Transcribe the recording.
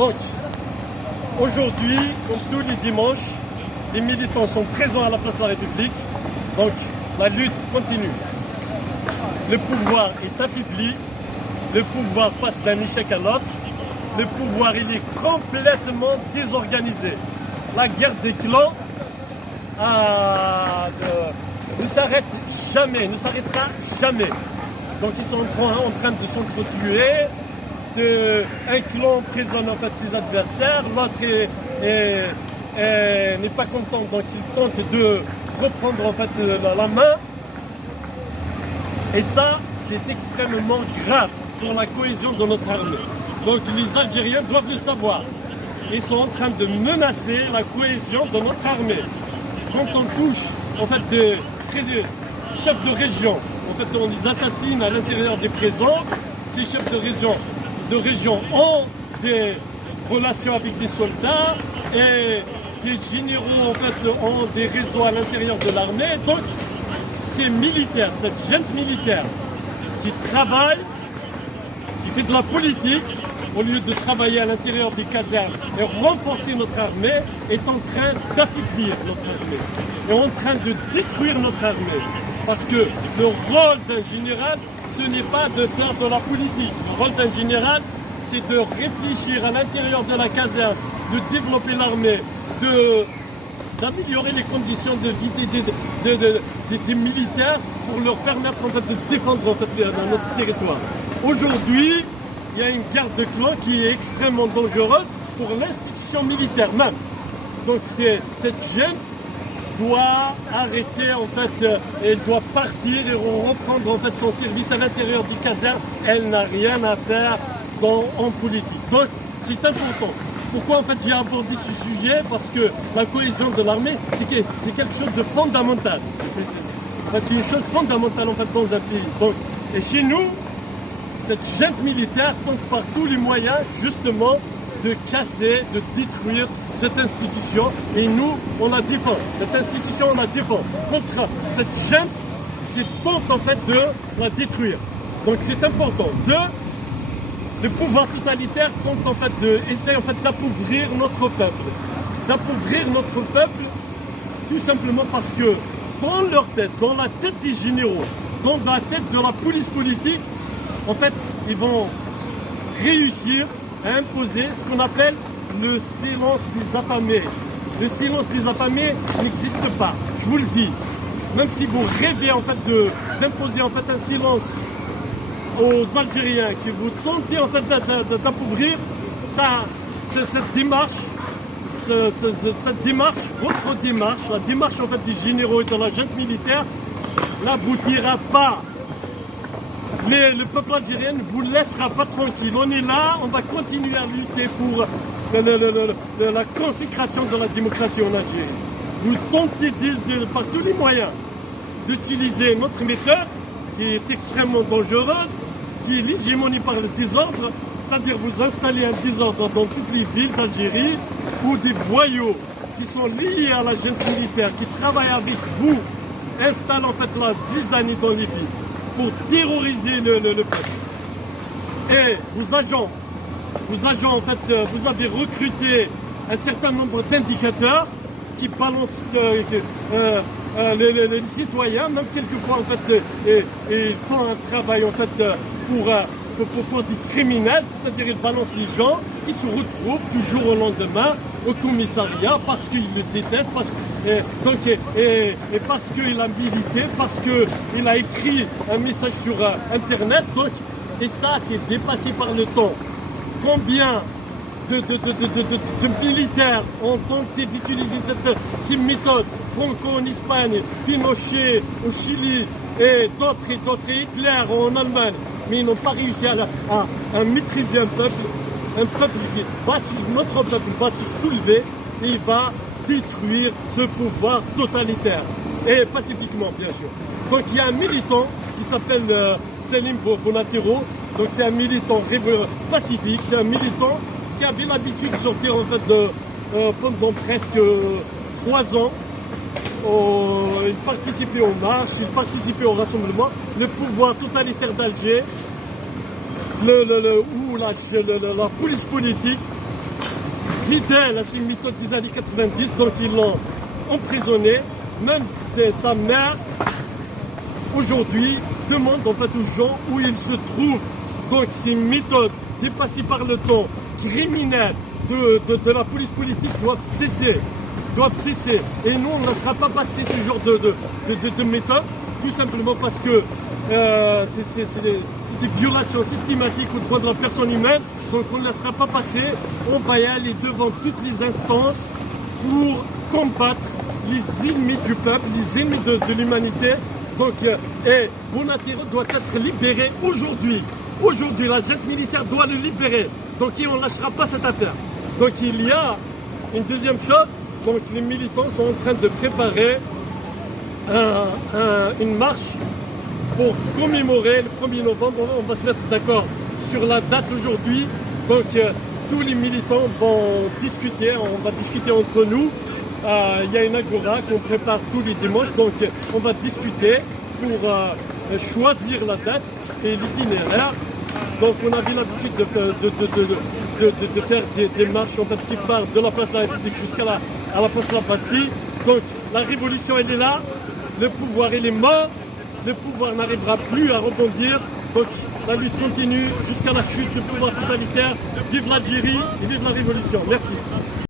Donc, aujourd'hui, comme tous les dimanches, les militants sont présents à la place de la République. Donc, la lutte continue. Le pouvoir est affaibli. Le pouvoir passe d'un échec à l'autre. Le pouvoir, il est complètement désorganisé. La guerre des clans ne s'arrête jamais, ne s'arrêtera jamais. Donc ils sont en train de s'entretuer. Un clan emprisonne en fait ses adversaires, l'autre n'est pas content, donc il tente de reprendre en fait la main. Et ça, c'est extrêmement grave pour la cohésion de notre armée. Donc les Algériens doivent le savoir. Ils sont en train de menacer la cohésion de notre armée. Quand on touche en fait des chefs de région, en fait on les assassine à l'intérieur des prisons. Ces chefs de région ont des relations avec des soldats et les généraux en fait ont des réseaux à l'intérieur de l'armée. Donc ces militaires, cette junte militaire qui travaille, qui fait de la politique, au lieu de travailler à l'intérieur des casernes et renforcer notre armée, est en train d'affaiblir notre armée, est en train de détruire notre armée. Parce que le rôle d'un général, ce n'est pas de faire de la politique. Le rôle d'un général, c'est de réfléchir à l'intérieur de la caserne, de développer l'armée, d'améliorer les conditions de vie des militaires pour leur permettre en fait, de défendre en fait, notre territoire. Aujourd'hui, il y a une guerre de clans qui est extrêmement dangereuse pour l'institution militaire même. Donc cette jeune doit arrêter en fait, elle doit partir et reprendre en fait son service à l'intérieur du caserne. Elle n'a rien à faire en politique. Donc c'est important. Pourquoi en fait j'ai abordé ce sujet? Parce que la cohésion de l'armée, c'est quelque chose de fondamental. C'est une chose fondamentale en fait dans un pays. Donc, et chez nous, cette junte militaire tente par tous les moyens justement de casser, de détruire cette institution. Et nous, on la défend. Cette institution, on la défend contre cette junte qui tente en fait de la détruire. Donc c'est important. Le pouvoir totalitaire tente en fait essaie en fait d'appauvrir notre peuple. D'appauvrir notre peuple tout simplement parce que dans leur tête, dans la tête des généraux, dans la tête de la police politique, en fait, ils vont réussir à imposer ce qu'on appelle le silence des affamés. Le silence des affamés n'existe pas, je vous le dis. Même si vous rêvez en fait d'imposer en fait un silence aux Algériens, que vous tentez en fait d'appauvrir, cette démarche, votre démarche, la démarche en fait des généraux et de la junte militaire, n'aboutira pas. Mais le peuple algérien ne vous laissera pas tranquille. On est là, on va continuer à lutter pour la consécration de la démocratie en Algérie. Vous tentez par tous les moyens d'utiliser notre méthode qui est extrêmement dangereuse, qui est l'hégémonie par le désordre, c'est-à-dire vous installez un désordre dans toutes les villes d'Algérie où des voyous qui sont liés à la junte militaire, qui travaillent avec vous, installent en fait la zizanie dans les villes pour terroriser le peuple. Et vos agents en fait, vous avez recruté un certain nombre d'indicateurs qui balancent les citoyens, même quelquefois en fait, ils font un travail en fait pour des criminels, c'est-à-dire ils balancent les gens, ils se retrouvent toujours au lendemain au commissariat parce qu'ils le détestent, parce qu'il a milité, parce qu'il a écrit un message sur Internet. Donc, et ça, c'est dépassé par le temps. Combien de militaires ont tenté d'utiliser ces méthodes, Franco en Espagne, Pinochet au Chili et d'autres, Hitler en Allemagne, mais ils n'ont pas réussi à maîtriser un peuple notre peuple va se soulever et il va détruire ce pouvoir totalitaire, et pacifiquement bien sûr. Donc il y a un militant qui s'appelle Selim Bonatero, donc c'est un militant pacifique, c'est un militant qui avait l'habitude de sortir en fait pendant presque 3 ans. Il participait aux marches, il participait au rassemblement. Le pouvoir totalitaire d'Alger, ou la police politique fidèle à ses méthodes des années 90, donc ils l'ont emprisonné. Même sa mère, aujourd'hui, demande en fait aux gens où il se trouve. Donc ces méthodes dépassées par le temps, criminelles de la police politique doivent cesser. Et nous, on ne laissera pas passer ce genre de méthode, tout simplement parce que c'est des violations systématiques aux droits de la personne humaine. Donc on ne laissera pas passer. On va y aller devant toutes les instances pour combattre les ennemis du peuple, les ennemis de l'humanité. Donc, et Bonatero doit être libéré aujourd'hui. Aujourd'hui, la junte militaire doit le libérer. Donc, on ne lâchera pas cette affaire. Donc, il y a une deuxième chose. Donc, les militants sont en train de préparer une marche pour commémorer le 1er novembre. On va se mettre d'accord sur la date aujourd'hui. Donc, tous les militants vont discuter. On va discuter entre nous. Il y a une agora qu'on prépare tous les dimanches. Donc, on va discuter pour choisir la date et l'itinéraire. Donc on avait l'habitude de faire des marches en fait, qui partent de la place de la République jusqu'à la place de la Bastille. Donc la révolution elle est là, le pouvoir il est mort, le pouvoir n'arrivera plus à rebondir. Donc la lutte continue jusqu'à la chute du pouvoir totalitaire. Vive l'Algérie et vive la révolution. Merci.